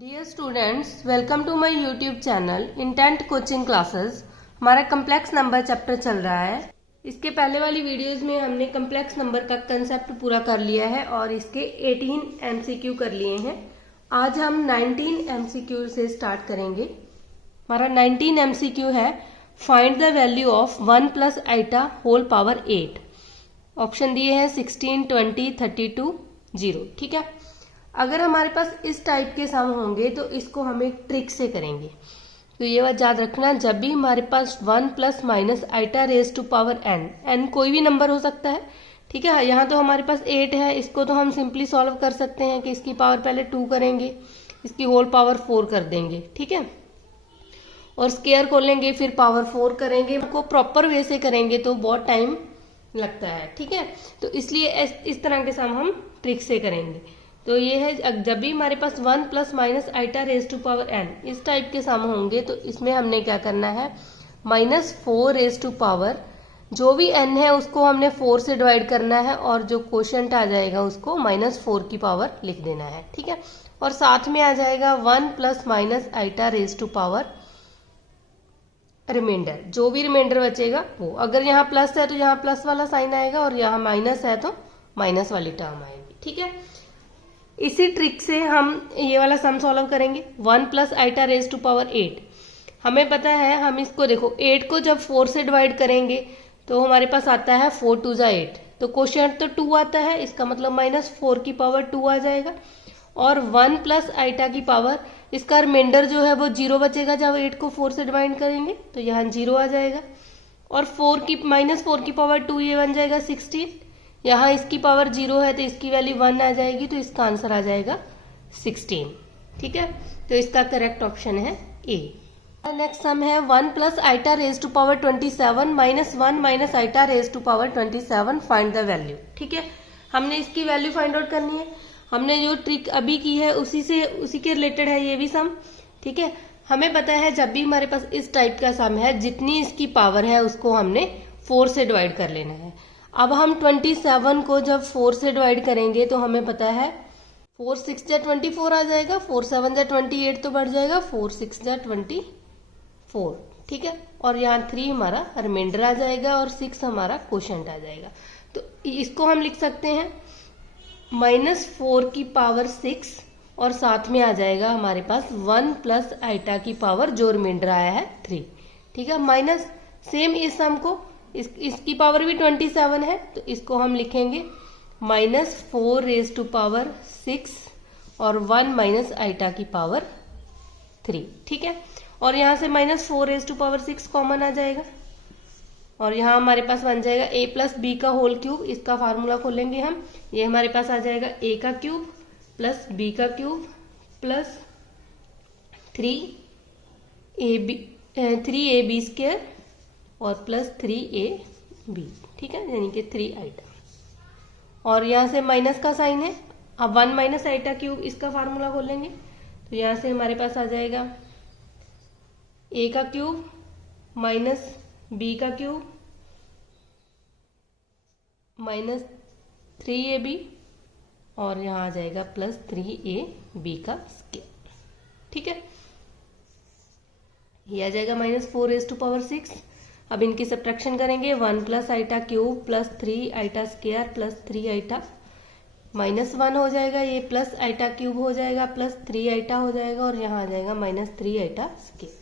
Dear students, welcome to my YouTube channel intent coaching classes. हमारा complex number chapter चल रहा है। इसके पहले वाली वीडियोस में हमने कम्प्लेक्स नंबर का कंसेप्ट पूरा कर लिया है और इसके 18 एमसीक्यू कर लिए हैं। आज हम 19 एमसीक्यू से स्टार्ट करेंगे। हमारा 19 एमसीक्यू है find the value of 1 plus iota whole power 8। Option दिए हैं 16, 20, 32, 0। ठीक है, अगर हमारे पास इस टाइप के सम होंगे तो इसको हम एक ट्रिक से करेंगे। तो ये बात याद रखना, जब भी हमारे पास 1 plus minus iota raise to power n कोई भी नंबर हो सकता है। ठीक है, यहाँ तो हमारे पास 8 है, इसको तो हम सिंपली सॉल्व कर सकते हैं कि इसकी पावर पहले 2 करेंगे, इसकी होल पावर 4 कर देंगे। ठीक है, और स्क्वायर खोलेंगे फिर पावर 4 करेंगे। को प्रॉपर वे से करेंगे तो बहुत टाइम लगता है। ठीक है, तो इसलिए इस तरह के सम हम ट्रिक से करेंगे। तो ये है, जब भी हमारे पास 1 plus minus iota raise to power n इस टाइप के सम होंगे तो इसमें हमने क्या करना है, -4 रेज टू पावर जो भी n है उसको हमने 4 से डिवाइड करना है और जो क्वोशिएंट आ जाएगा उसको -4 की पावर लिख देना है। ठीक है, और साथ में आ जाएगा 1 plus minus iota raise to power remainder, जो भी रिमाइंडर बचेगा वो। अगर यहाँ प्लस है तो यहाँ प्लस वाला साइन आएगा और यहाँ माइनस है तो माइनस वाली टर्म आएगी। ठीक है, इसी ट्रिक से हम ये वाला सम सॉल्व करेंगे। 1 plus iota raise to power 8 हमें पता है, हम इसको देखो 8 को जब 4 से डिवाइड करेंगे तो हमारे पास आता है 4 2 जा 8, तो क्वोशिएंट तो 2 आता है, इसका मतलब -4 की पावर 2 आ जाएगा। और 1 प्लस आइटा की पावर, इसका रिमाइंडर जो है वो 0 बचेगा जब 8 को 4 से डिवाइड करेंगे तो यहाँ 0 आ जाएगा। और -4 की पावर 2 ये बन जाएगा 16। यहाँ इसकी पावर 0 है तो इसकी वैल्यू 1 आ जाएगी, तो इसका आंसर आ जाएगा 16। ठीक है, तो इसका करेक्ट ऑप्शन है ए। नेक्स्ट सम है 1 plus iota raise to power 27 -1 minus iota raise to power 27, find the value. ठीक है, हमने इसकी वैल्यू फाइंड आउट करनी है। हमने जो ट्रिक अभी की है उसी के रिलेटेड है ये भी सम। ठीक है, हमें पता है जब भी हमारे पास इस टाइप का सम है, जितनी इसकी पावर है उसको हमने 4 से डिवाइड कर लेना है। अब हम 27 को जब 4 से डिवाइड करेंगे तो हमें पता है 4 6 जा 24 आ जाएगा, 4 7 जा 28 तो बढ़ जाएगा, 4 6 जा 24। ठीक है, और यहाँ 3 हमारा रिमाइंडर आ जाएगा और 6 हमारा क्वोशिएंट आ जाएगा। तो इसको हम लिख सकते हैं -4 की पावर 6 और साथ में आ जाएगा हमारे पास 1 प्लस आइटा की पावर जो रिमाइंडर आया है 3। ठीक है, माइनस सेम इस सम को इसकी पावर भी 27 है तो इसको हम लिखेंगे -4 रेज टू पावर 6 और 1 माइनस आइटा की पावर 3। ठीक है, और यहाँ से -4 रेज टू पावर 6 कॉमन आ जाएगा और यहाँ हमारे पास बन जाएगा a प्लस बी का होल क्यूब। इसका फार्मूला खोलेंगे हम, ये हमारे पास आ जाएगा a का क्यूब प्लस b का क्यूब प्लस 3ab स्क्वायर और प्लस 3ab। ठीक है, यानी कि 3 आइटा, और यहाँ से माइनस का साइन है। अब 1 माइनस आइटा क्यूब, इसका फार्मूला खोलेंगे तो यहाँ से हमारे पास आ जाएगा a का क्यूब माइनस b का क्यूब माइनस 3ab और यहाँ आ जाएगा प्लस 3ab का स्क्वायर। ठीक है, ये आ जाएगा -4 रेज टू पावर 6। अब इनकी सब्ट्रैक्शन करेंगे, 1 plus iota cube plus 3 iota square plus 3 iota -1 हो जाएगा, ये प्लस आइटा क्यूब हो जाएगा प्लस 3 आइटा हो जाएगा और यहाँ आ जाएगा -3 आइटा स्क्वायर।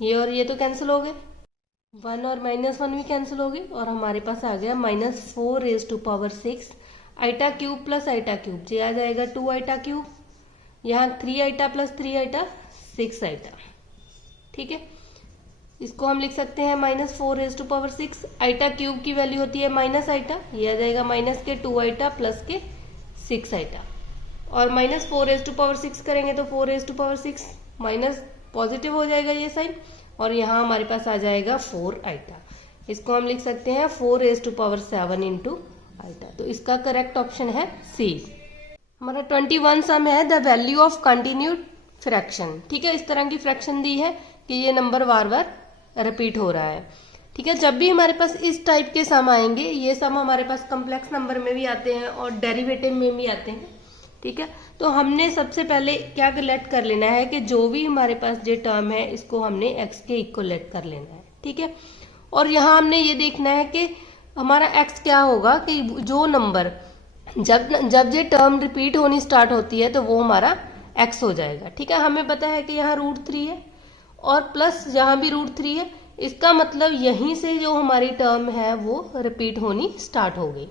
ये और ये तो कैंसिल हो गए, 1 और -1 भी कैंसिल हो गए और हमारे पास आ गया -4 raise to power 6 iota cube plus iota cube, ये आ जाएगा 2 आइटा क्यूब, यहाँ 3 आइटा प्लस 3 आइटा 6 आइटा। ठीक है, इसको हम लिख सकते हैं -4 raise to power 6। Iota cube की वैल्यू होती है माइनस आइटा, ये आ जाएगा माइनस के 2 आइटा प्लस के 6 आइटा, और -4 रेज टू पावर 6 करेंगे तो 4 raise to power 6 minus positive हो जाएगा ये साइन, और यहाँ हमारे पास आ जाएगा 4 आइटा। इसको हम लिख सकते हैं 4 raise to power 7 into iota. तो इसका करेक्ट ऑप्शन है सी। हमारा 21 सम है the value of continued fraction. ठीक है, इस तरह की फ्रैक्शन दी है कि ये नंबर बार बार रिपीट हो रहा है। ठीक है, जब भी हमारे पास इस टाइप के सम आएंगे, ये सम हमारे पास कम्प्लेक्स नंबर में भी आते हैं और डेरिवेटिव में भी आते हैं। ठीक है। तो हमने सबसे पहले क्या लेट कर लेना है कि जो भी हमारे पास जो टर्म है इसको हमने x के इक्वल लेट कर लेना है, ठीक है। और यहाँ हमने ये देखना है कि हमारा x क्या होगा कि जो नंबर जब ये टर्म रिपीट होनी स्टार्ट होती है तो वो हमारा x हो जाएगा, ठीक है। हमें पता है कि यहाँ √3 है और प्लस यहाँ भी √3 है, इसका मतलब यहीं से जो हमारी टर्म है वो रिपीट होनी स्टार्ट हो गई,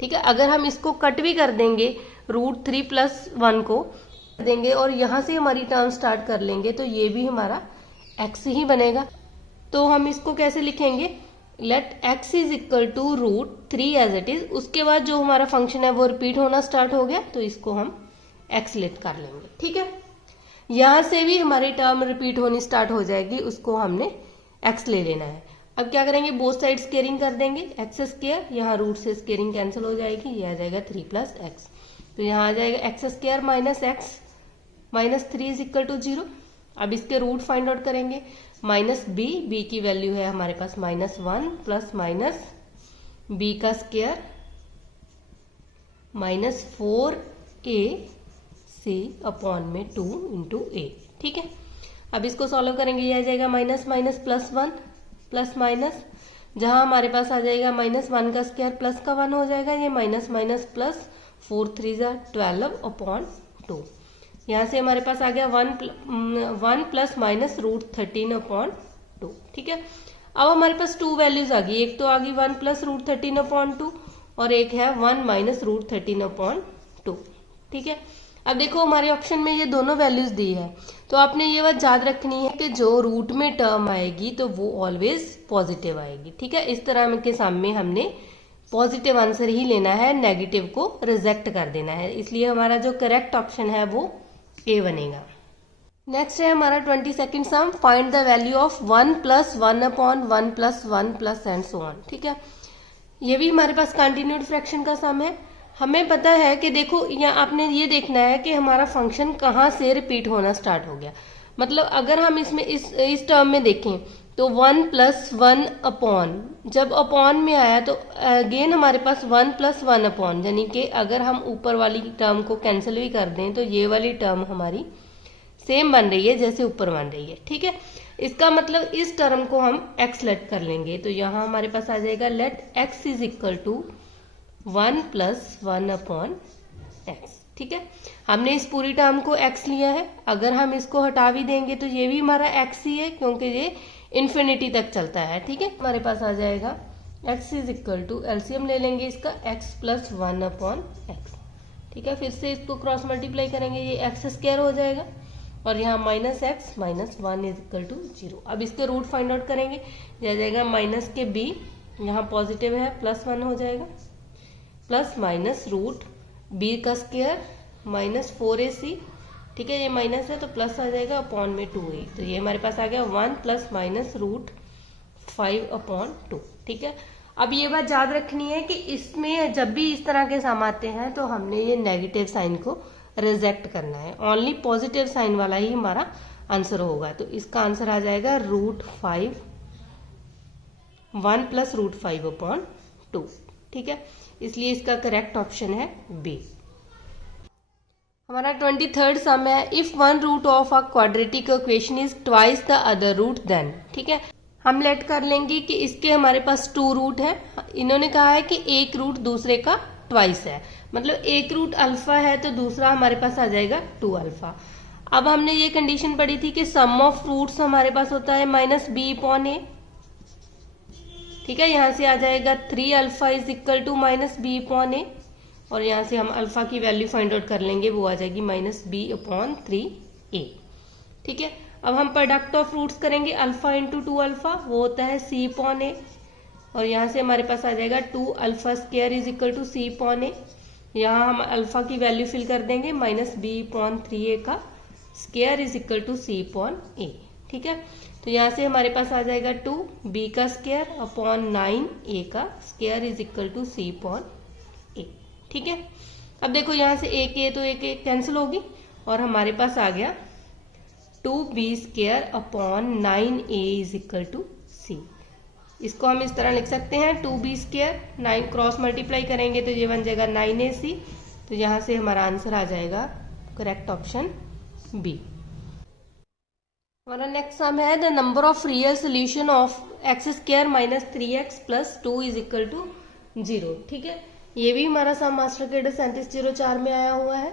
ठीक है। अगर हम इसको कट भी कर देंगे √3 + 1 को देंगे और यहाँ से हमारी टर्म स्टार्ट कर लेंगे तो ये भी हमारा x ही बनेगा। तो हम इसको कैसे लिखेंगे, let x is equal to √3 as it is. उसके बाद जो हमारा फंक्शन है वो रिपीट होना स्टार्ट हो गया तो इसको हम x लेट कर लेंगे, ठीक है। यहाँ से भी हमारी टर्म रिपीट होनी स्टार्ट हो जाएगी, उसको हमने x ले लेना है। अब क्या करेंगे, बोथ साइड स्केयरिंग कर देंगे, x², यहाँ रूट से स्केयरिंग कैंसिल हो जाएगी, ये आ जाएगा 3 + x। तो यहाँ आ जाएगा x² - x -3 is equal to 0। अब इसके रूट फाइंड आउट करेंगे, -b की वैल्यू है हमारे पास -1 प्लस माइनस b का स्क्वायर -4ac/2 × a, ठीक है। अब इसको सॉल्व करेंगे, ये आ जाएगा माइनस प्लस 1 प्लस माइनस, जहां हमारे पास आ जाएगा -1 का स्क्वायर प्लस का 1 हो जाएगा, ये माइनस प्लस 4 3 12/2। यहाँ से हमारे पास आ गया 1 प्लस माइनस √13/2, ठीक है। अब हमारे पास 2 वैल्यूज आ गई, एक तो आ गई 1 प्लस √13/2 और एक है 1 माइनस √13/2, ठीक है। अब देखो हमारे ऑप्शन में ये दोनों वैल्यूज दी है, तो आपने ये बात याद रखनी है कि जो रूट में टर्म आएगी तो वो ऑलवेज पॉजिटिव आएगी, ठीक है। इस तरह के सामने हमने पॉजिटिव आंसर ही लेना है, नेगेटिव को रिजेक्ट कर देना है, इसलिए हमारा जो करेक्ट ऑप्शन है वो ए बनेगा। नेक्स्ट है हमारा 22nd sum, find the value of 1 + 1/1 + 1 and so on, ठीक है। ये भी हमारे पास कंटिन्यूड फ्रैक्शन का सम है। हमें पता है कि देखो यहाँ आपने ये देखना है कि हमारा फंक्शन कहाँ से रिपीट होना स्टार्ट हो गया। मतलब अगर हम इसमें इस टर्म में देखें तो 1 + 1/, जब अपॉन में आया तो अगेन हमारे पास 1 + 1/, यानी कि अगर हम ऊपर वाली टर्म को कैंसिल भी कर दें तो ये वाली टर्म हमारी सेम बन रही है जैसे ऊपर बन रही है, ठीक है। इसका मतलब इस टर्म को हम x लेट कर लेंगे, तो यहाँ हमारे पास आ जाएगा let x is equal to 1 + 1/x, ठीक है। हमने इस पूरी टर्म को x लिया है, अगर हम इसको हटा भी देंगे तो ये भी हमारा x ही है क्योंकि ये इन्फिनिटी तक चलता है, ठीक है। हमारे पास आ जाएगा x is equal to, LCM ले लेंगे इसका, x + 1/x, ठीक है। फिर से इसको क्रॉस मल्टीप्लाई करेंगे, ये x² हो जाएगा और यहाँ -x - 1 इज इक्वल टू 0। अब इसके रूट फाइंड आउट करेंगे, यह आ जाएगा माइनस के b, यहाँ पॉजिटिव है +1 हो जाएगा, प्लस माइनस √b का स्क्वायर -4ac, ठीक है। ये माइनस है तो प्लस आ जाएगा अपॉन में 2a, तो ये हमारे पास आ गया 1 + माइनस √5/2, ठीक है। अब ये बात याद रखनी है कि इसमें जब भी इस तरह के सम आते हैं तो हमने ये नेगेटिव साइन को रिजेक्ट करना है, ओनली पॉजिटिव साइन वाला ही हमारा आंसर होगा। तो इसका आंसर आ जाएगा √5, 1 + √5/2, ठीक है। इसलिए इसका करेक्ट ऑप्शन है बी। हमारा 23rd सम है, if one root of a quadratic equation is twice the other root then, ठीक है। हम लेट कर लेंगे कि इसके हमारे पास 2 रूट है, इन्होंने कहा है कि एक रूट दूसरे का ट्वाइस है, मतलब एक रूट अल्फा है तो दूसरा हमारे पास आ जाएगा 2α। अब हमने ये कंडीशन पढ़ी थी कि सम ऑफ रूट्स हमारे पास होता है -b/a, ठीक है। यहाँ से आ जाएगा 3α इज इक्वल टू -b/a और यहाँ से हम अल्फा की वैल्यू फाइंड आउट कर लेंगे, वो आ जाएगी -b/3a, ठीक है। अब हम प्रोडक्ट ऑफ रूट्स करेंगे, अल्फा × 2α वो होता है c/a और यहाँ से हमारे पास आ जाएगा 2α² इज इक्वल टू c/a। यहाँ हम अल्फा की वैल्यू फिल कर देंगे, -b/3a का square is equal to c/a, ठीक है। तो यहाँ से हमारे पास आ जाएगा 2b का स्क्वायर अपॉन 9a का square is equal to c/a, ठीक है। अब देखो यहाँ से एक a तो एक कैंसिल होगी और हमारे पास आ गया 2b² upon 9a is equal to c। इसको हम इस तरह लिख सकते हैं 2b², 9 क्रॉस मल्टीप्लाई करेंगे तो ये बन जाएगा 9ac तो यहाँ से हमारा आंसर आ जाएगा करेक्ट ऑप्शन बी। हमारा नेक्स्ट सम है the number of real solution of x square minus 3x plus 2 is equal to 0। ठीक है, ये भी हमारा सम मास्टर कैडर 3704 में आया हुआ है।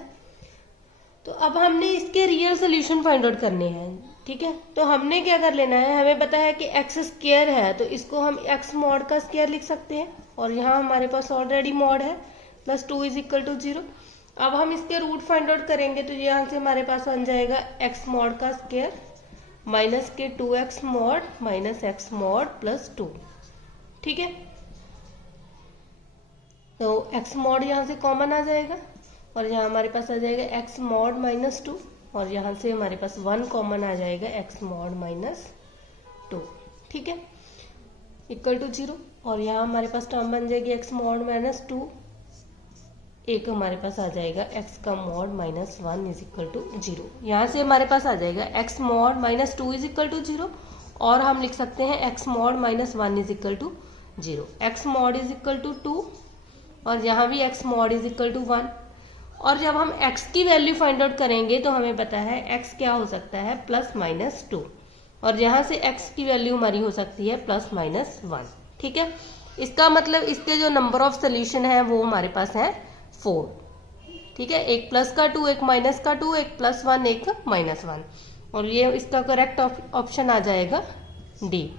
तो अब हमने इसके रियल सोल्यूशन फाइंड आउट करने हैं। ठीक है, तो हमने क्या कर लेना है, हमें पता है कि एक्स स्क्वायर है तो इसको हम एक्स मॉड का स्क्वायर लिख सकते हैं, और यहाँ हमारे पास ऑलरेडी मॉड है, प्लस 2 इज इक्वल टू 0। अब हम इसके रूट फाइंड आउट करेंगे तो यहाँ से हमारे पास बन जाएगा एक्स मॉड का स्क्वायर माइनस के 2x mod minus x mod plus 2। ठीक है, तो एक्स मॉड यहाँ से कॉमन आ जाएगा और यहाँ हमारे पास आ जाएगा एक्स मॉड माइनस 2, और यहाँ से हमारे पास 1 कॉमन आ जाएगा एक्स मॉड माइनस 2। ठीक है, इक्वल टू 0, और यहाँ हमारे पास टर्म बन जाएगी एक्स मॉड माइनस 2, एक हमारे पास आ जाएगा एक्स का mod minus 1 is equal to 0। यहाँ से हमारे पास आ जाएगा x mod minus 2 is equal to 0, और हम लिख सकते हैं x mod minus 1 is equal to 0। X mod is equal to 2, और यहाँ भी x mod is equal to 1। और जब हम x की वैल्यू फाइंड आउट करेंगे तो हमें पता है x क्या हो सकता है, प्लस माइनस 2, और यहाँ से x की वैल्यू हमारी हो सकती है प्लस माइनस 1। ठीक है, इसका मतलब इसके जो नंबर ऑफ सोल्यूशन है वो हमारे पास है 4। ठीक है, एक प्लस का 2, एक माइनस का 2, एक प्लस 1, एक माइनस 1, और ये इसका करेक्ट ऑप्शन आ जाएगा डी।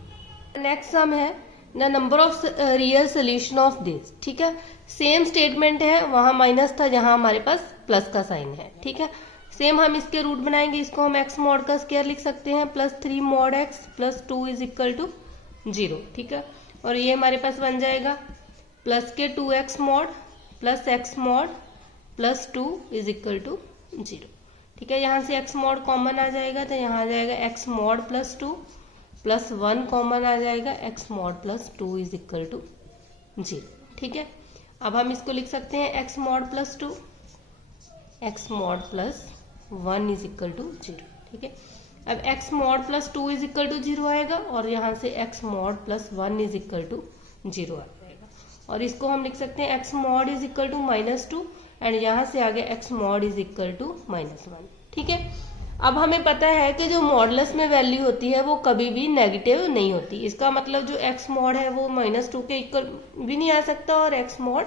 नेक्स्ट सम है the number of real solution of this. ठीक है, सेम स्टेटमेंट है, वहां माइनस था, जहां हमारे पास प्लस का साइन है। ठीक है, सेम हम इसके रूट बनाएंगे, इसको हम एक्स मॉड का स्क्वायर लिख सकते हैं, plus 3 mod x plus 2 is equal to 0। ठीक है, और ये हमारे पास बन जाएगा प्लस के 2x mod plus x mod plus 2 is equal to 0। ठीक है, यहाँ से एक्स मॉड कॉमन आ जाएगा तो यहाँ आ जाएगा x mod plus 2 plus 1 common आ जाएगा x mod plus 2 is equal to 0। ठीक है, अब हम इसको लिख सकते हैं x mod plus 2 x mod plus 1 is equal to 0। ठीक है, अब x mod plus 2 is equal to 0 आएगा, और यहाँ से x mod plus 1 is equal to 0 आ जाएगा, और इसको हम लिख सकते हैं x mod is equal to minus 2, and यहाँ से आगे x mod is equal to minus 1। ठीक है, अब हमें पता है कि जो मॉडुलस में वैल्यू होती है वो कभी भी नेगेटिव नहीं होती। इसका मतलब जो एक्स मॉड है वो माइनस 2 के इक्वल भी नहीं आ सकता, और एक्स मॉड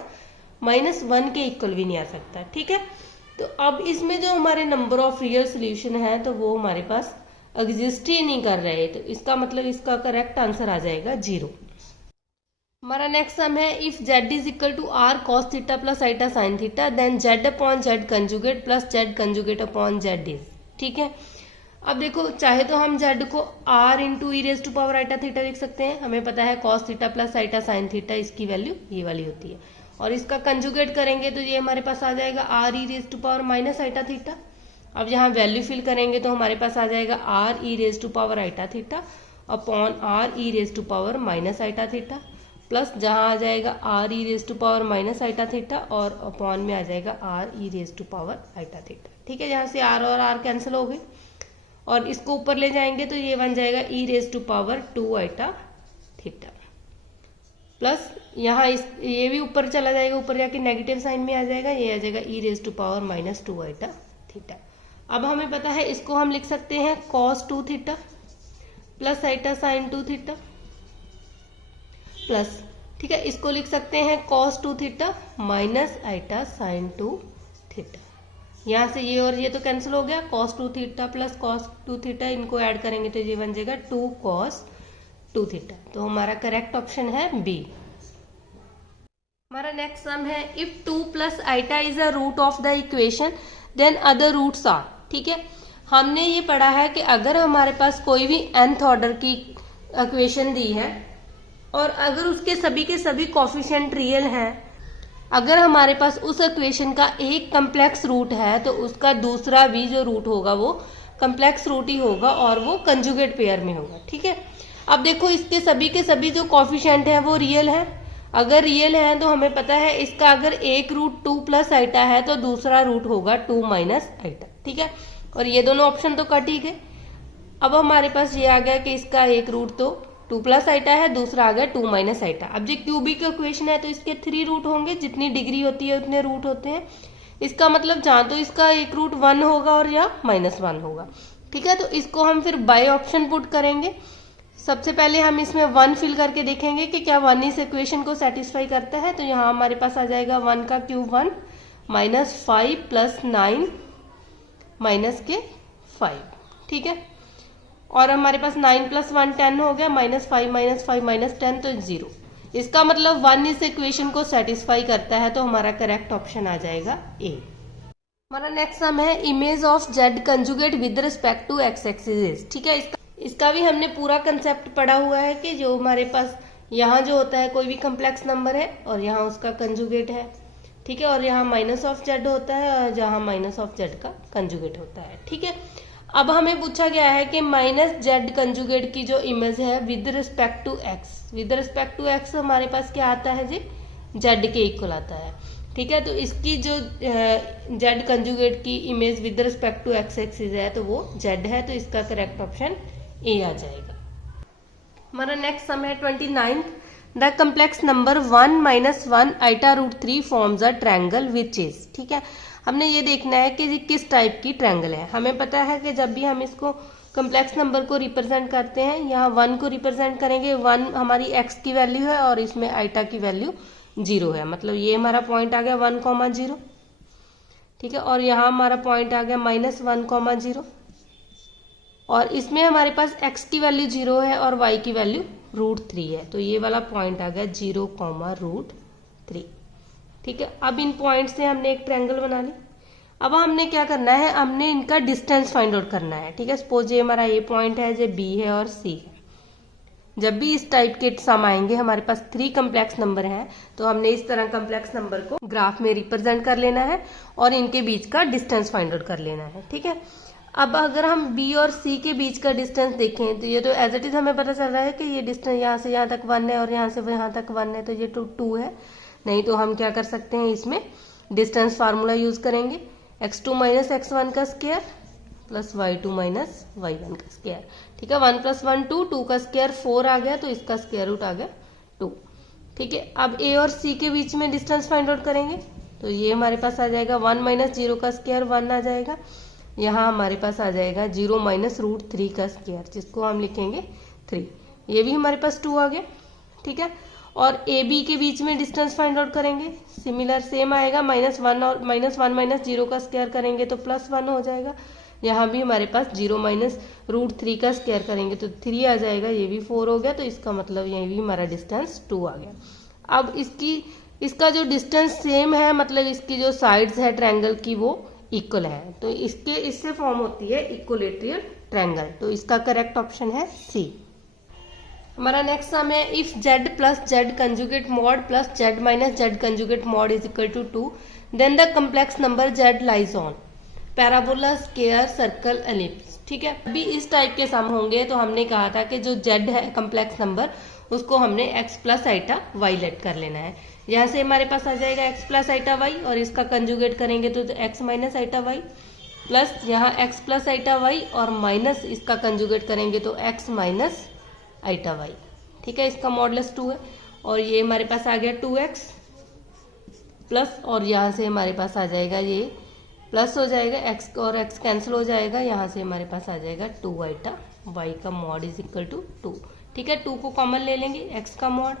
माइनस 1 के इक्वल भी नहीं आ सकता। ठीक है, तो अब इसमें जो हमारे नंबर ऑफ रियल सोल्यूशन है तो वो हमारे पास एग्जिस्ट ही नहीं कर रहे, तो इसका मतलब इसका करेक्ट आंसर आ जाएगा 0। हमारा नेक्स्ट सम है if z is equal to r cos theta plus iota sine theta then z upon z conjugate plus z conjugate upon z is. ठीक है, अब देखो चाहे तो हम z को r into e raise to power iota theta लिख सकते हैं, हमें पता है cos theta plus iota sine theta इसकी वैल्यू ये वाली होती है, और इसका कंजुगेट करेंगे तो ये हमारे पास आ जाएगा r e raise to power minus iota theta. अब यहाँ वैल्यू फिल करेंगे तो हमारे पास आ जाएगा r e raise to power iota theta upon r e raise to power minus iota theta, plus जहाँ आ जाएगा r e raise to power minus iota theta, और अपॉन में आ जाएगा r e raise to power iota theta. ठीक है, जहाँ से r और r कैंसिल हो गए, और इसको ऊपर ले जाएंगे तो ये बन जाएगा e raise to power 2 iota theta, plus यहाँ ये भी ऊपर चला जाएगा, ऊपर जाके नेगेटिव साइन में आ जाएगा, ये आ जाएगा e raise to power minus 2 iota theta. अब हमें पता है इसको हम लिख सकते हैं cos 2 theta plus iota sine 2 theta plus, ठीक है, इसको लिख सकते हैं cos 2 theta minus iota sine 2 theta. यहाँ से ये और ये तो कैंसिल हो गया, cos 2 theta plus cos 2 theta, इनको ऐड करेंगे तो ये बन जाएगा 2 कॉस 2 थीटा। तो हमारा करेक्ट ऑप्शन है बी। हमारा नेक्स्ट सम है if 2 plus iota is a root of the equation then other roots are. ठीक है, हमने ये पढ़ा है कि अगर हमारे पास कोई भी nth ऑर्डर की इक्वेशन दी है और अगर उसके सभी के सभी कोफिशिएंट रियल हैं, अगर हमारे पास उस इक्वेशन का एक कम्प्लेक्स रूट है तो उसका दूसरा भी जो रूट होगा वो कम्प्लेक्स रूट ही होगा और वो कंजुगेट पेयर में होगा। ठीक है, अब देखो इसके सभी के सभी जो कोफिशिएंट है वो रियल है, अगर रियल है तो हमें पता है इसका अगर एक रूट 2 प्लस आइटा है तो दूसरा रूट होगा 2 माइनस आइटा। ठीक है, और ये दोनों ऑप्शन तो कट ही गए। अब हमारे पास ये आ गया कि इसका एक रूट तो 2 प्लस आइटा है, दूसरा आ गया 2 माइनस आइटा। अब जो क्यूबिक इक्वेशन है तो इसके 3 रूट होंगे, जितनी डिग्री होती है उतने रूट होते हैं। इसका मतलब जहाँ तो इसका एक रूट 1 होगा और या -1 होगा। ठीक है, तो इसको हम फिर बाय ऑप्शन पुट करेंगे। सबसे पहले हम इसमें 1 फिल करके देखेंगे कि क्या 1 इस इक्वेशन को सेटिस्फाई करता है। तो यहाँ हमारे पास आ जाएगा 1 का क्यूब 1 -5 + 9 -5। ठीक है, और हमारे पास 9 + 1 10 हो गया, -5 -5 -10 तो 0। इसका मतलब 1 इस इक्वेशन को सेटिस्फाई करता है, तो हमारा करेक्ट ऑप्शन आ जाएगा ए। हमारा नेक्स्ट सम है image of z conjugate with respect to x axis. ठीक है, इसका भी हमने पूरा कंसेप्ट पढ़ा हुआ है कि जो हमारे पास यहाँ जो होता है कोई भी कम्प्लेक्स नंबर है और यहाँ उसका कंजुगेट है। ठीक है, और यहाँ माइनस ऑफ जेड होता है और जहाँ माइनस ऑफ जेड का कंजुगेट होता है। ठीक है, अब हमें पूछा गया है कि -z कंजुगेट की जो इमेज है with respect to x, with respect to x हमारे पास क्या आता है जी, z के इक्वल आता है। ठीक है, तो इसकी जो z कंजुगेट की image with respect to x axis है तो वो z है, तो इसका करेक्ट ऑप्शन ए आ जाएगा। हमारा नेक्स्ट सम है 29। The complex number 1 - 1 i√3 forms a triangle which is. ठीक है, हमने ये देखना है कि किस टाइप की ट्रायंगल है। हमें पता है कि जब भी हम इसको कम्प्लेक्स नंबर को रिप्रेजेंट करते हैं, यहाँ 1 को रिप्रेजेंट करेंगे, 1 हमारी x की वैल्यू है और इसमें आइटा की वैल्यू 0 है, मतलब ये हमारा पॉइंट आ गया 1, 0। ठीक है, और यहाँ हमारा पॉइंट आ गया -1, 0, और इसमें हमारे पास x की वैल्यू 0 है और y की वैल्यू √3 है, तो ये वाला पॉइंट आ गया 0, √3। ठीक है, अब इन पॉइंट से हमने एक ट्रायंगल बना ली। अब हमने क्या करना है, हमने इनका डिस्टेंस फाइंड आउट करना है। ठीक है, सपोज ये हमारा ए पॉइंट है, जो बी है और सी है। जब भी इस टाइप के सम आएंगे, हमारे पास 3 कम्प्लेक्स नंबर हैं, तो हमने इस तरह कम्प्लेक्स नंबर को ग्राफ में रिप्रेजेंट कर लेना है और इनके बीच का डिस्टेंस फाइंड आउट कर लेना है। ठीक है, अब अगर हम बी और सी के बीच का डिस्टेंस देखें तो ये तो एज इट इज हमें पता चल रहा है कि ये डिस्टेंस यहाँ से यहाँ तक 1 है और यहाँ से यहाँ तक 1 है, तो ये 2 है। नहीं तो हम क्या कर सकते हैं, इसमें डिस्टेंस फार्मूला यूज करेंगे, x2 - x1 का स्क्वायर प्लस y2 - y1 का स्क्वायर। ठीक है, 1 + 1 2 का स्क्वायर 4 आ गया, तो इसका स्क्वायर रूट आ गया 2। ठीक है, अब a और c के बीच में डिस्टेंस फाइंड आउट करेंगे, तो ये हमारे पास आ जाएगा 1 - 0 का स्क्वायर 1 आ जाएगा। यहाँ हमारे पास आ जाएगा 0 - √3 का स्क्वायर, जिसको हम लिखेंगे 3। ये भी हमारे पास 2 आ गया। ठीक है, और ए बी के बीच में डिस्टेंस फाइंड आउट करेंगे, सिमिलर सेम आएगा, -1 और -1 - 0 का स्क्वायर करेंगे तो +1 हो जाएगा। यहाँ भी हमारे पास 0 - √3 का स्क्वायर करेंगे तो 3 आ जाएगा, ये भी 4 हो गया, तो इसका मतलब यही भी हमारा डिस्टेंस 2 आ गया। अब इसका जो डिस्टेंस सेम है, मतलब इसकी जो साइड्स है ट्रायंगल की वो इक्वल है, तो इससे फॉर्म होती है इक्विलेटरल ट्रायंगल, तो इसका करेक्ट ऑप्शन है सी। हमारा नेक्स्ट सम है if z + z conjugate mod + z - z conjugate mod is equal to 2 then the complex number z lies on parabola, square, circle, ellipse. ठीक है, अभी इस टाइप के सम होंगे तो हमने कहा था कि जो z है कम्प्लेक्स नंबर, उसको हमने x + आइटा y लेट कर लेना है। यहाँ से हमारे पास आ जाएगा x + आइटा y, और इसका कंजुगेट करेंगे तो x - आइटा y, प्लस यहाँ x + आइटा y और माइनस इसका कंजुगेट करेंगे तो x - आइटा y। ठीक है, इसका मॉडुलस 2 है, और ये हमारे पास आ गया 2x प्लस, और यहाँ से हमारे पास आ जाएगा ये प्लस हो जाएगा, x और x कैंसिल हो जाएगा, यहाँ से हमारे पास आ जाएगा 2 आइटा y का मॉड इज इक्वल टू 2। ठीक है, 2 को कॉमन ले लेंगे, x का मॉड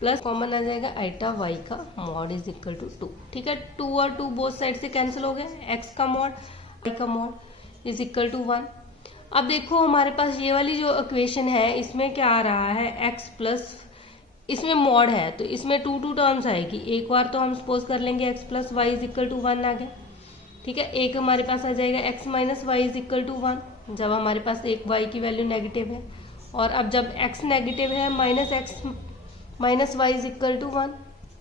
प्लस कॉमन आ जाएगा आइटा y का मॉड इज इक्वल टू 2। ठीक है, 2 और 2 बोथ साइड से कैंसिल हो गया, x का मॉड y का मॉड इज इक्वल टू 1। अब देखो हमारे पास ये वाली जो इक्वेशन है, इसमें क्या आ रहा है, x प्लस, इसमें मॉड है तो इसमें 2 टर्म्स आएगी। एक बार तो हम सपोज कर लेंगे x + y is equal to 1 आ गया। ठीक है, एक हमारे पास आ जाएगा x - y is equal to 1, जब हमारे पास एक y की वैल्यू नेगेटिव है, और अब जब x नेगेटिव है -x - y is equal to 1,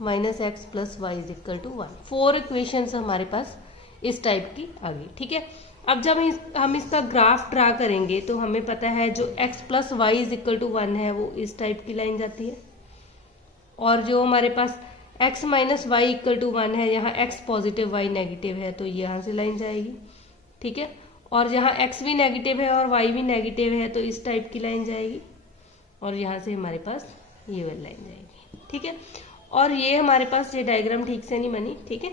-x + y is equal to 1। 4 equations हमारे पास इस टाइप की आ गई। ठीक है, अब जब हम इसका ग्राफ ड्रा करेंगे तो हमें पता है जो x + y is equal to 1 है वो इस टाइप की लाइन जाती है, और जो हमारे पास x - y इक्वल टू 1 है, यहाँ x पॉजिटिव y नेगेटिव है तो यहाँ से लाइन जाएगी। ठीक है, और जहाँ x भी नेगेटिव है और y भी नेगेटिव है तो इस टाइप की लाइन जाएगी, और यहाँ से हमारे पास ये वाली लाइन जाएगी। ठीक है, और ये हमारे पास ये डायग्राम ठीक से नहीं बनी। ठीक है,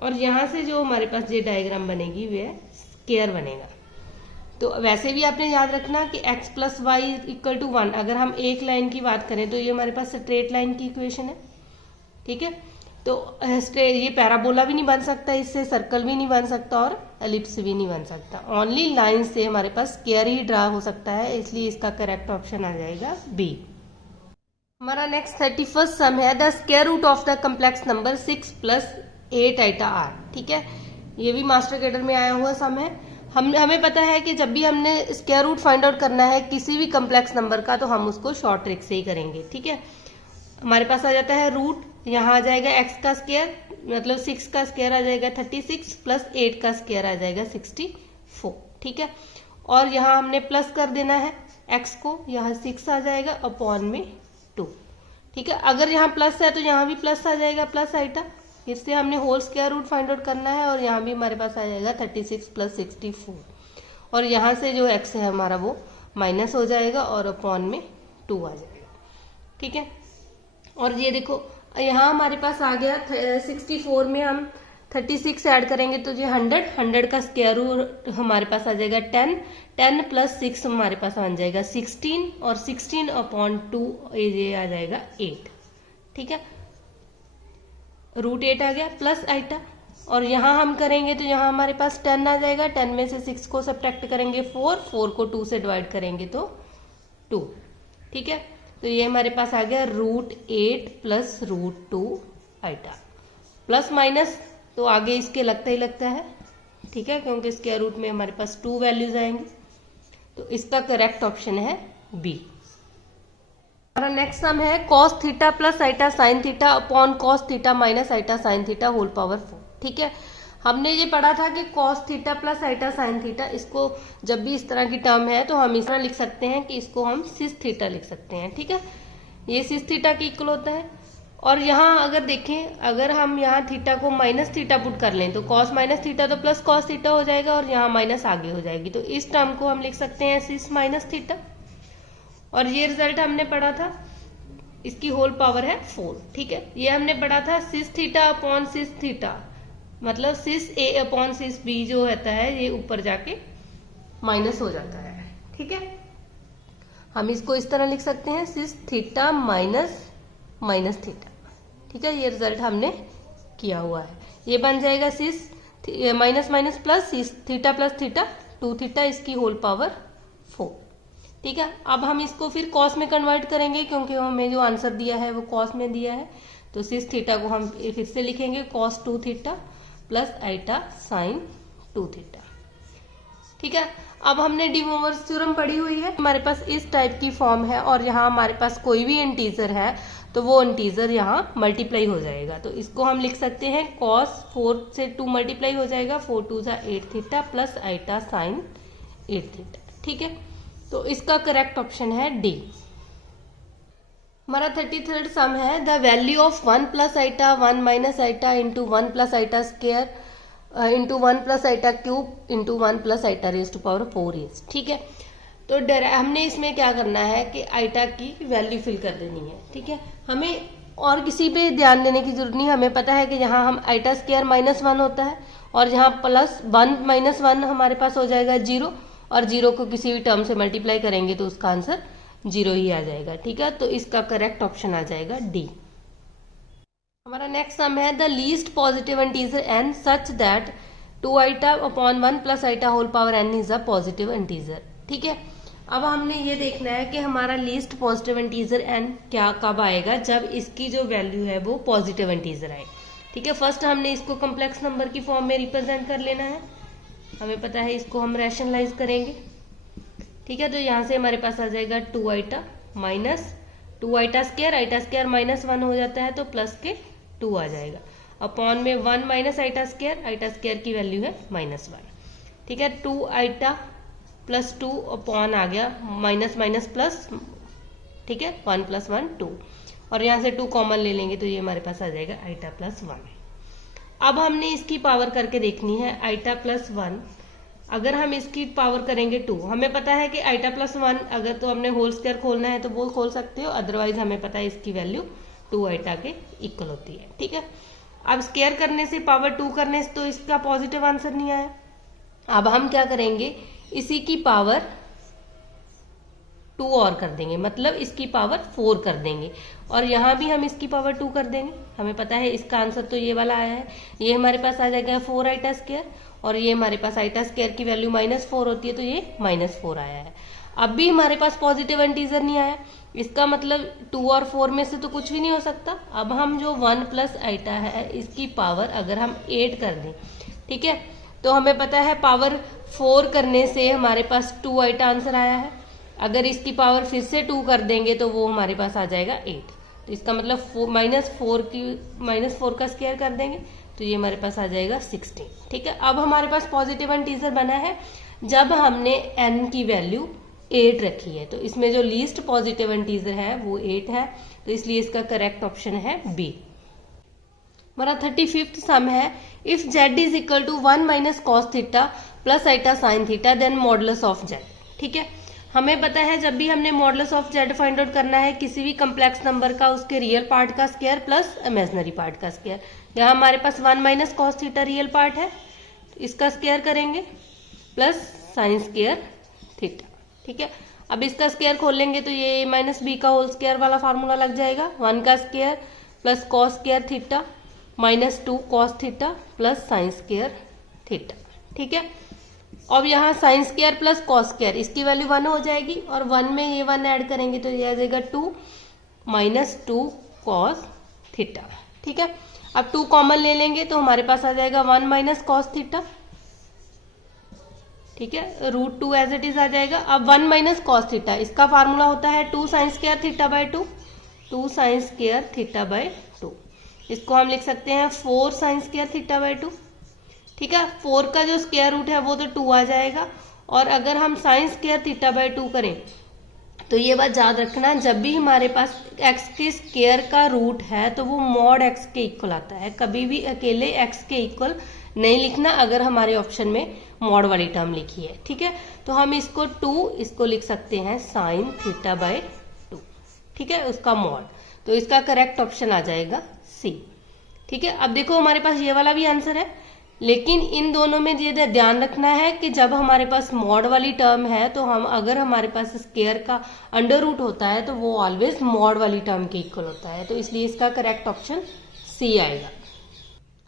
और यहाँ से जो हमारे पास ये डायग्राम बनेगी वह स्क्वायर बनेगा। तो वैसे भी आपने याद रखना कि x plus y equal to 1, अगर हम एक लाइन की बात करें तो ये हमारे पास स्ट्रेट लाइन की इक्वेशन है, ठीक है। तो ये पैराबोला भी नहीं बन सकता, इससे सर्कल भी नहीं बन सकता और एलिप्स भी नहीं बन सकता। ओनली लाइन से हमारे पास स्क्वायर ही ड्रा हो सकता है, इसलिए इसका करेक्ट ऑप्शन आ जाएगा बी। हमारा नेक्स्ट 31st सम है the square root of the complex number 6 plus 8 iota are, ठीक है। ये भी मास्टर कैडर में आया हुआ सम है। हमें पता है कि जब भी हमने स्क्वायर रूट फाइंड आउट करना है किसी भी कम्प्लेक्स नंबर का, तो हम उसको शॉर्ट ट्रिक से ही करेंगे, ठीक है। हमारे पास आ जाता है रूट, यहाँ आ जाएगा x का स्क्वायर, मतलब 6 का स्क्वायर आ जाएगा 36 प्लस 8 का स्क्वायर आ जाएगा 64, ठीक है। और यहाँ हमने प्लस कर देना है x को, यहाँ 6 आ जाएगा अपॉन में 2, ठीक है। अगर यहाँ प्लस है तो यहाँ भी प्लस आ जाएगा, प्लस आइटा, इससे हमने whole square root find out करना है। और यहाँ भी हमारे पास आ जाएगा 36 प्लस 64, और यहाँ से जो x है हमारा वो माइनस हो जाएगा और अपॉन में 2 आ जाएगा, ठीक है। और ये देखो यहाँ हमारे पास आ गया 64 में हम 36 ऐड करेंगे तो ये 100 का स्क्वायर रूट हमारे पास आ जाएगा 10 प्लस 6 हमारे पास आ जाएगा 16, और 16 अपॉन 2 ये आ जाएगा 8, ठीक है। रूट 8 आ गया प्लस आइटा, और यहाँ हम करेंगे तो यहाँ हमारे पास 10 आ जाएगा, 10 में से 6 को सब्ट्रैक्ट करेंगे 4 को 2 से डिवाइड करेंगे तो 2, ठीक है। तो ये हमारे पास आ गया root 8 plus root 2 iota, plus minus तो आगे इसके लगता ही लगता है, ठीक है, क्योंकि स्क्वायर रूट में हमारे पास 2 वैल्यूज आएंगी। तो इसका करेक्ट ऑप्शन है बी। हमारा नेक्स्ट सम है cos theta plus iota sine theta upon cos theta minus iota sine theta whole power 4, ठीक है। हमने ये पढ़ा था कि cos theta plus iota sine theta, इसको जब भी इस तरह की टर्म है तो हम इस तरह लिख सकते हैं कि इसको हम सिस थीटा लिख सकते हैं, ठीक है। ये सिस थीटा के इक्वल होता है। और यहाँ अगर देखें, अगर हम यहाँ थीटा को माइनस थीटा पुट कर लें तो कॉस माइनस थीटा तो प्लस कॉस थीटा हो जाएगा, और यहाँ माइनस आगे हो जाएगी, तो इस टर्म को हम लिख सकते हैं सिस माइनस थीटा। और ये रिजल्ट हमने पढ़ा था, इसकी होल पावर है 4, ठीक है। ये हमने पढ़ा था सिस थीटा अपॉन सिस थीटा, मतलब सिस ए अपॉन सिस बी जो होता है ये ऊपर जाके माइनस हो जाता है, ठीक है। हम इसको इस तरह लिख सकते हैं सिस थीटा माइनस माइनस थीटा, ठीक है। ये रिजल्ट हमने किया हुआ है। ये बन जाएगा सिस माइनस माइनस प्लस सिस थीटा प्लस थीटा 2 थीटा, इसकी होल पावर 4, ठीक है। अब हम इसको फिर कॉस में कन्वर्ट करेंगे, क्योंकि हमें जो आंसर दिया है वो कॉस में दिया है। तो सिस थीटा को हम फिर से लिखेंगे cos 2 theta plus iota sine 2 theta, ठीक है। अब हमने डी मोवर्स थ्योरम पढ़ी हुई है, हमारे पास इस टाइप की फॉर्म है और यहाँ हमारे पास कोई भी इंटीजर है तो वो इंटीजर यहाँ मल्टीप्लाई हो जाएगा। तो इसको हम लिख सकते हैं कॉस 4 से 2 मल्टीप्लाई हो जाएगा, 4 2 जा 8 theta plus iota sine 8 theta, ठीक है। तो इसका करेक्ट ऑप्शन है डी। हमारा 33rd सम है the value of 1 plus iota 1 minus iota into 1 plus iota square into 1 plus iota cube into 1 plus iota raise to power 4 is, ठीक है। तो हमने इसमें क्या करना है कि आइटा की वैल्यू फिल कर देनी है, ठीक है। हमें और किसी पे ध्यान देने की जरूरत नहीं, हमें पता है कि यहाँ हम आइटा स्क्वायर -1 होता है और यहाँ प्लस 1 माइनस 1 हमारे पास हो जाएगा 0, और 0 को किसी भी टर्म से मल्टीप्लाई करेंगे तो उसका आंसर 0 ही आ जाएगा, ठीक है। तो इसका करेक्ट ऑप्शन आ जाएगा डी। हमारा नेक्स्ट सम है the least positive integer n such that 2 iota upon 1 plus iota whole power n is a positive integer, ठीक है। अब हमने ये देखना है कि हमारा लीस्ट पॉजिटिव इंटीजर n क्या कब आएगा, जब इसकी जो वैल्यू है वो पॉजिटिव इंटीजर आए, ठीक है। फर्स्ट हमने इसको कम्प्लेक्स नंबर की फॉर्म में रिप्रेजेंट कर लेना है, हमें पता है इसको हम रैशनलाइज करेंगे, ठीक है। तो यहाँ से हमारे पास आ जाएगा 2 आइटा माइनस 2 आइटा स्क्वायर -1 हो जाता है तो प्लस के 2 आ जाएगा, अपॉन में 1 माइनस आइटा स्क्वायर की वैल्यू है -1, ठीक है। 2 आइटा प्लस 2 अपॉन आ गया माइनस माइनस प्लस, ठीक है, 1 प्लस 1 2, और यहाँ से 2 कॉमन ले लेंगे तो ये हमारे पास आ जाएगा आइटा प्लस 1। अब हमने इसकी पावर करके देखनी है आइटा प्लस 1, अगर हम इसकी पावर करेंगे 2, हमें पता है कि आइटा प्लस 1 अगर तो हमने होल स्क्वायर खोलना है तो वो खोल सकते हो, अदरवाइज हमें पता है इसकी वैल्यू 2 आइटा के इक्वल होती है, ठीक है। अब स्क्वायर करने से, पावर 2 करने से तो इसका पॉजिटिव आंसर नहीं आया। अब हम क्या करेंगे, इसी की पावर 2 और कर देंगे, मतलब इसकी पावर 4 कर देंगे, और यहाँ भी हम इसकी पावर 2 कर देंगे। हमें पता है इसका आंसर तो ये वाला आया है, ये हमारे पास आ जाएगा 4 आइटा स्क्वायर, और ये हमारे पास आइटा स्क्वायर की वैल्यू -4 होती है, तो ये -4 आया है। अब भी हमारे पास पॉजिटिव इंटीजर नहीं आया, इसका मतलब 2 और 4 में से तो कुछ भी नहीं हो सकता। अब हम जो 1 प्लस आइटा है इसकी पावर अगर हम 8 कर दें, ठीक है, तो हमें पता है पावर 4 करने से हमारे पास 2 आइटा आंसर आया है। अगर इसकी पावर फिर से 2 कर देंगे तो वो हमारे पास आ जाएगा 8, तो इसका मतलब -4 का स्क्वायर कर देंगे तो ये हमारे पास आ जाएगा 16, ठीक है। अब हमारे पास पॉजिटिव इंटीजर बना है जब हमने n की वैल्यू 8 रखी है, तो इसमें जो लीस्ट पॉजिटिव इंटीजर है वो 8 है, तो इसलिए इसका करेक्ट ऑप्शन है बी। हमारा 35th सम है, if z is equal to 1 minus cos theta plus iota sine theta then modulus of z, ठीक है। हमें पता है जब भी हमने modulus of z find out करना है किसी भी कम्प्लेक्स नंबर का, उसके रियल पार्ट का स्क्वायर प्लस इमेजिनरी पार्ट का स्क्वायर। यहाँ हमारे पास 1 minus cos theta real part है, तो इसका स्क्वायर करेंगे प्लस साइन स्क्वायर थीटा, ठीक है। अब इसका स्क्वायर खोल लेंगे तो ये माइनस बी का होल स्क्वायर वाला फार्मूला लग जाएगा, 1 का square plus cos square theta -2 cos theta plus sine square theta, ठीक है। अब यहाँ sine square plus cos square इसकी वैल्यू 1 हो जाएगी, और 1 में ये 1 ऐड करेंगे तो ये आ जाएगा 2 -2 कॉस थीटा, ठीक है। अब 2 कॉमन ले लेंगे तो हमारे पास आ जाएगा 1 माइनस कॉस थीटा, ठीक है, √2 एज इट इज आ जाएगा। अब 1 माइनस कॉस थीटा इसका फार्मूला होता है 2 sine square theta by 2, 2 sine square theta by 2, इसको हम लिख सकते हैं 4 साइन स्क्वायर थीटा बाय 2, ठीक है। 4 का जो स्क्वायर रूट है वो तो 2 आ जाएगा, और अगर हम साइन स्क्वायर थीटा बाय 2 करें तो ये बात याद रखना, जब भी हमारे पास x के स्क्वायर का रूट है तो वो मॉड x के इक्वल आता है, कभी भी अकेले x के इक्वल नहीं लिखना अगर हमारे ऑप्शन में मॉड वाली टर्म लिखी है, ठीक है। तो हम इसको 2 इसको लिख सकते हैं साइन थीटा बाय 2, ठीक है, उसका मॉड, तो इसका करेक्ट ऑप्शन आ जाएगा सी, ठीक है। अब देखो हमारे पास ये वाला भी आंसर है, लेकिन इन दोनों में ये ध्यान रखना है कि जब हमारे पास मॉड वाली टर्म है तो हम अगर हमारे पास स्क्वायर का अंडर रूट होता है तो वो ऑलवेज मॉड वाली टर्म के इक्वल होता है, तो इसलिए इसका करेक्ट ऑप्शन सी आएगा।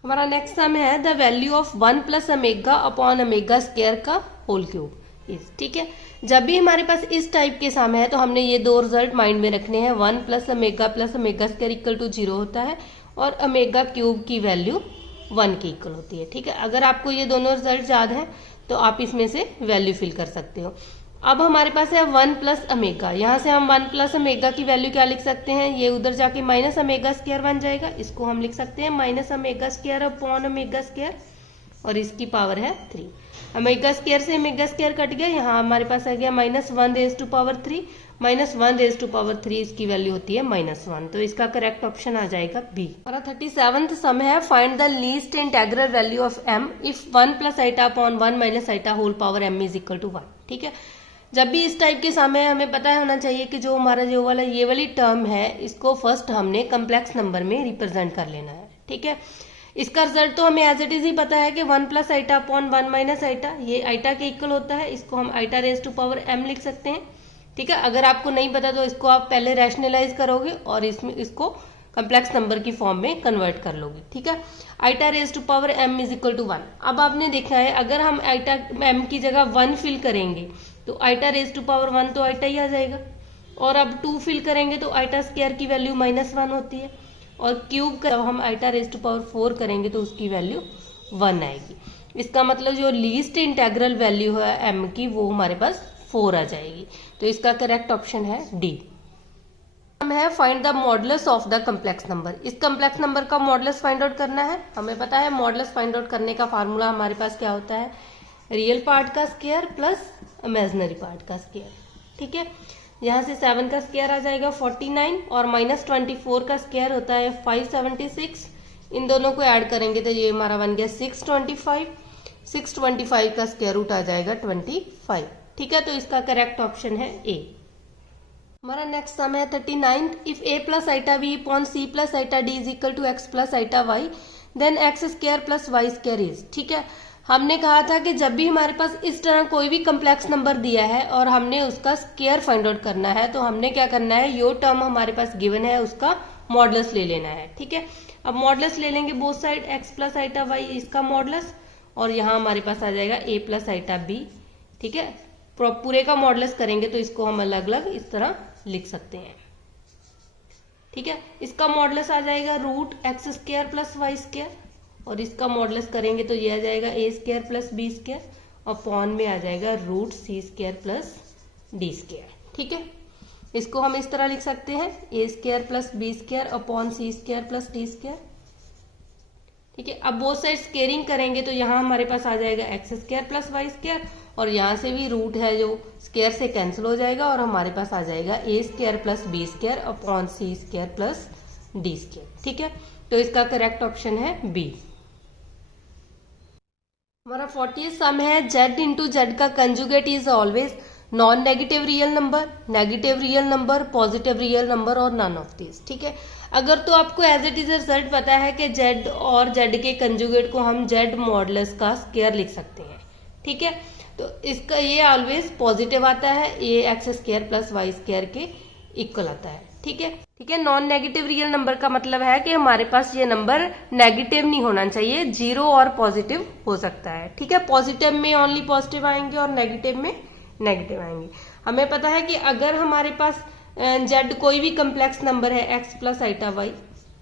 हमारा नेक्स्ट सम है the value of 1 plus omega upon omega square का होल क्यूब इज, ठीक है। जब भी हमारे पास इस टाइप के सम है तो हमने ये 2 रिजल्ट माइंड में रखने हैं, 1 plus omega square equal to 0 होता है और ओमेगा क्यूब की वैल्यू 1 की इक्वल होती है, ठीक है। अगर आपको ये दोनों रिजल्ट याद है तो आप इसमें से वैल्यू फिल कर सकते हो। अब हमारे पास है 1 प्लस ओमेगा, यहाँ से हम 1 प्लस ओमेगा की वैल्यू क्या लिख सकते हैं, ये उधर जाके माइनस ओमेगा स्क्वायर बन जाएगा, इसको हम लिख सकते हैं minus omega square upon omega square, और इसकी पावर है 3। ओमेगा स्क्वायर से ओमेगा स्क्वायर कट गया, यहाँ हमारे पास आ गया -1 raise to power 3, -1 raise to power 3 इसकी वैल्यू होती है -1, तो इसका करेक्ट ऑप्शन आ जाएगा बी। हमारा 37th सम है, find the least integral value of m if 1 plus iota upon 1 minus iota whole power m is equal to 1, ठीक है। जब भी इस टाइप के सम है हमें पता होना चाहिए कि जो हमारा जो वाला ये वाली टर्म है इसको फर्स्ट हमने कम्प्लेक्स नंबर में रिप्रेजेंट कर लेना है, ठीक है। इसका रिजल्ट तो हमें एज इट इज ही पता है कि 1 plus iota upon 1 minus iota, ये आइटा के इक्वल होता है, इसको हम iota raise to power m लिख सकते हैं, ठीक है। अगर आपको नहीं पता तो इसको आप पहले रैशनलाइज करोगे और इसको कम्प्लेक्स नंबर की फॉर्म में कन्वर्ट कर लोगे, ठीक है। Iota raise to power m is equal to 1। अब आपने देखा है अगर हम आइटा m की जगह 1 फिल करेंगे तो आइटा रेज टू पावर 1 तो आइटा ही आ जाएगा, और अब 2 फिल करेंगे तो आइटा स्क्वायर की वैल्यू -1 होती है, और क्यूब जब हम आइटा रेज टू पावर 4 करेंगे तो उसकी वैल्यू 1 आएगी। इसका मतलब जो लीस्ट इंटेग्रल वैल्यू है m की वो हमारे पास 4 आ जाएगी, तो इसका करेक्ट ऑप्शन है डी। हम है find the modulus of the complex number, इस कम्प्लेक्स नंबर का मॉडुलस फाइंड आउट करना है। हमें पता है मॉडुलस फाइंड आउट करने का फार्मूला हमारे पास क्या होता है, रियल पार्ट का स्क्वायर प्लस इमेजिनरी पार्ट का स्क्वायर, ठीक है। यहाँ से 7 का स्क्वायर आ जाएगा 49 और -24 का स्क्वायर होता है 576, इन दोनों को ऐड करेंगे तो ये हमारा बन गया 625, 625 का स्क्वायर रूट आ जाएगा 25, ठीक है। तो इसका करेक्ट ऑप्शन है ए। हमारा नेक्स्ट सम है 39th, if a plus iota b upon c plus iota d is equal to x plus iota y then x square plus y square is, ठीक है। हमने कहा था कि जब भी हमारे पास इस तरह कोई भी कम्प्लेक्स नंबर दिया है और हमने उसका स्क्वायर फाइंड आउट करना है, तो हमने क्या करना है, यो टर्म हमारे पास गिवन है उसका मॉडुलस ले लेना है, ठीक है। अब मॉडुलस ले लेंगे both side, x plus iota y इसका मॉडुलस, और यहाँ हमारे पास आ जाएगा ए प्लस आइटा बी, ठीक है। पूरे का मॉडुलस करेंगे तो इसको हम अलग अलग इस तरह लिख सकते हैं, ठीक है। इसका मॉडुलस आ जाएगा root x square plus y square, और इसका मॉडुलस करेंगे तो ये आ जाएगा a square plus b square, और पॉन में आ जाएगा root c square plus d square, ठीक है। इसको हम इस तरह लिख सकते हैं, a square plus b square upon c square plus d square, ठीक है। अब बोथ साइड स्क्वेयरिंग करेंगे तो यहाँ हमारे पास आ जाएगा x square plus y square, और यहाँ से भी रूट है जो स्क्वायर से कैंसिल हो जाएगा, और हमारे पास आ जाएगा a square plus b square upon c square plus d square, ठीक है। तो इसका करेक्ट ऑप्शन है बी। हमारा 40th सम है, z इंटू जेड का conjugate is always non negative real number, negative real number, positive real number और none of this, ठीक है। अगर तो आपको एज इट इज रिजल्ट पता है कि z और z के कंजुगेट को हम z मॉडुलस का स्क्वायर लिख सकते हैं, ठीक है। तो इसका ये ऑलवेज पॉजिटिव आता है, ये x square plus y square के इक्वल आता है, ठीक है, ठीक है। नॉन नेगेटिव रियल नंबर का मतलब है कि हमारे पास ये नंबर नेगेटिव नहीं होना चाहिए, जीरो और पॉजिटिव हो सकता है, ठीक है। पॉजिटिव में ओनली पॉजिटिव आएंगे और नेगेटिव में नेगेटिव आएंगे। हमें पता है कि अगर हमारे पास z कोई भी कम्प्लेक्स नंबर है x प्लस आइटा वाई,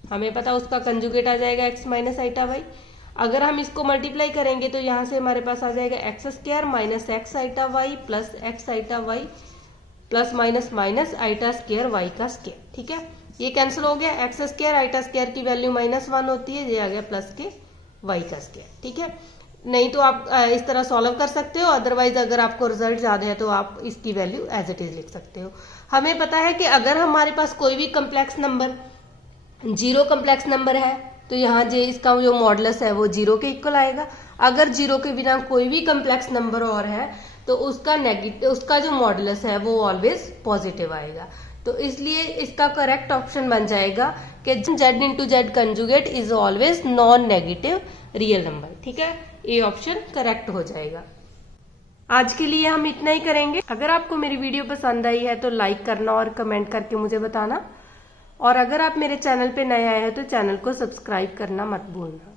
हमें पता उसका कंजुगेट आ जाएगा x माइनस आइटा वाई। अगर हम इसको मल्टीप्लाई करेंगे तो यहाँ से हमारे पास आ जाएगा x square minus x iota y plus x iota y plus minus minus iota square y का स्क्वायर, ठीक है। ये कैंसिल हो गया, एक्स स्क्वायर आइटा स्क्वायर की वैल्यू -1 होती है, ये आ गया प्लस के वाई का स्क्वायर, ठीक है। नहीं तो आप इस तरह सॉल्व कर सकते हो, अदरवाइज अगर आपको रिजल्ट याद है तो आप इसकी वैल्यू एज इट इज लिख सकते हो। हमें पता है कि अगर हमारे पास कोई भी complex number zero complex number है तो यहाँ जो इसका जो मॉडुलस है वो जीरो के इक्वल आएगा। अगर जीरो के बिना कोई भी कम्प्लेक्स नंबर और है तो उसका जो मॉडुलस है वो ऑलवेज पॉजिटिव आएगा। तो इसलिए इसका करेक्ट ऑप्शन बन जाएगा कि z into Z conjugate is always non negative real number, ठीक है। ये ऑप्शन करेक्ट हो जाएगा। आज के लिए हम इतना ही करेंगे। अगर आपको मेरी वीडियो पसंद आई है तो लाइक करना और कमेंट करके मुझे बताना, और अगर आप मेरे चैनल पे नए आए हैं तो चैनल को सब्सक्राइब करना मत भूलना।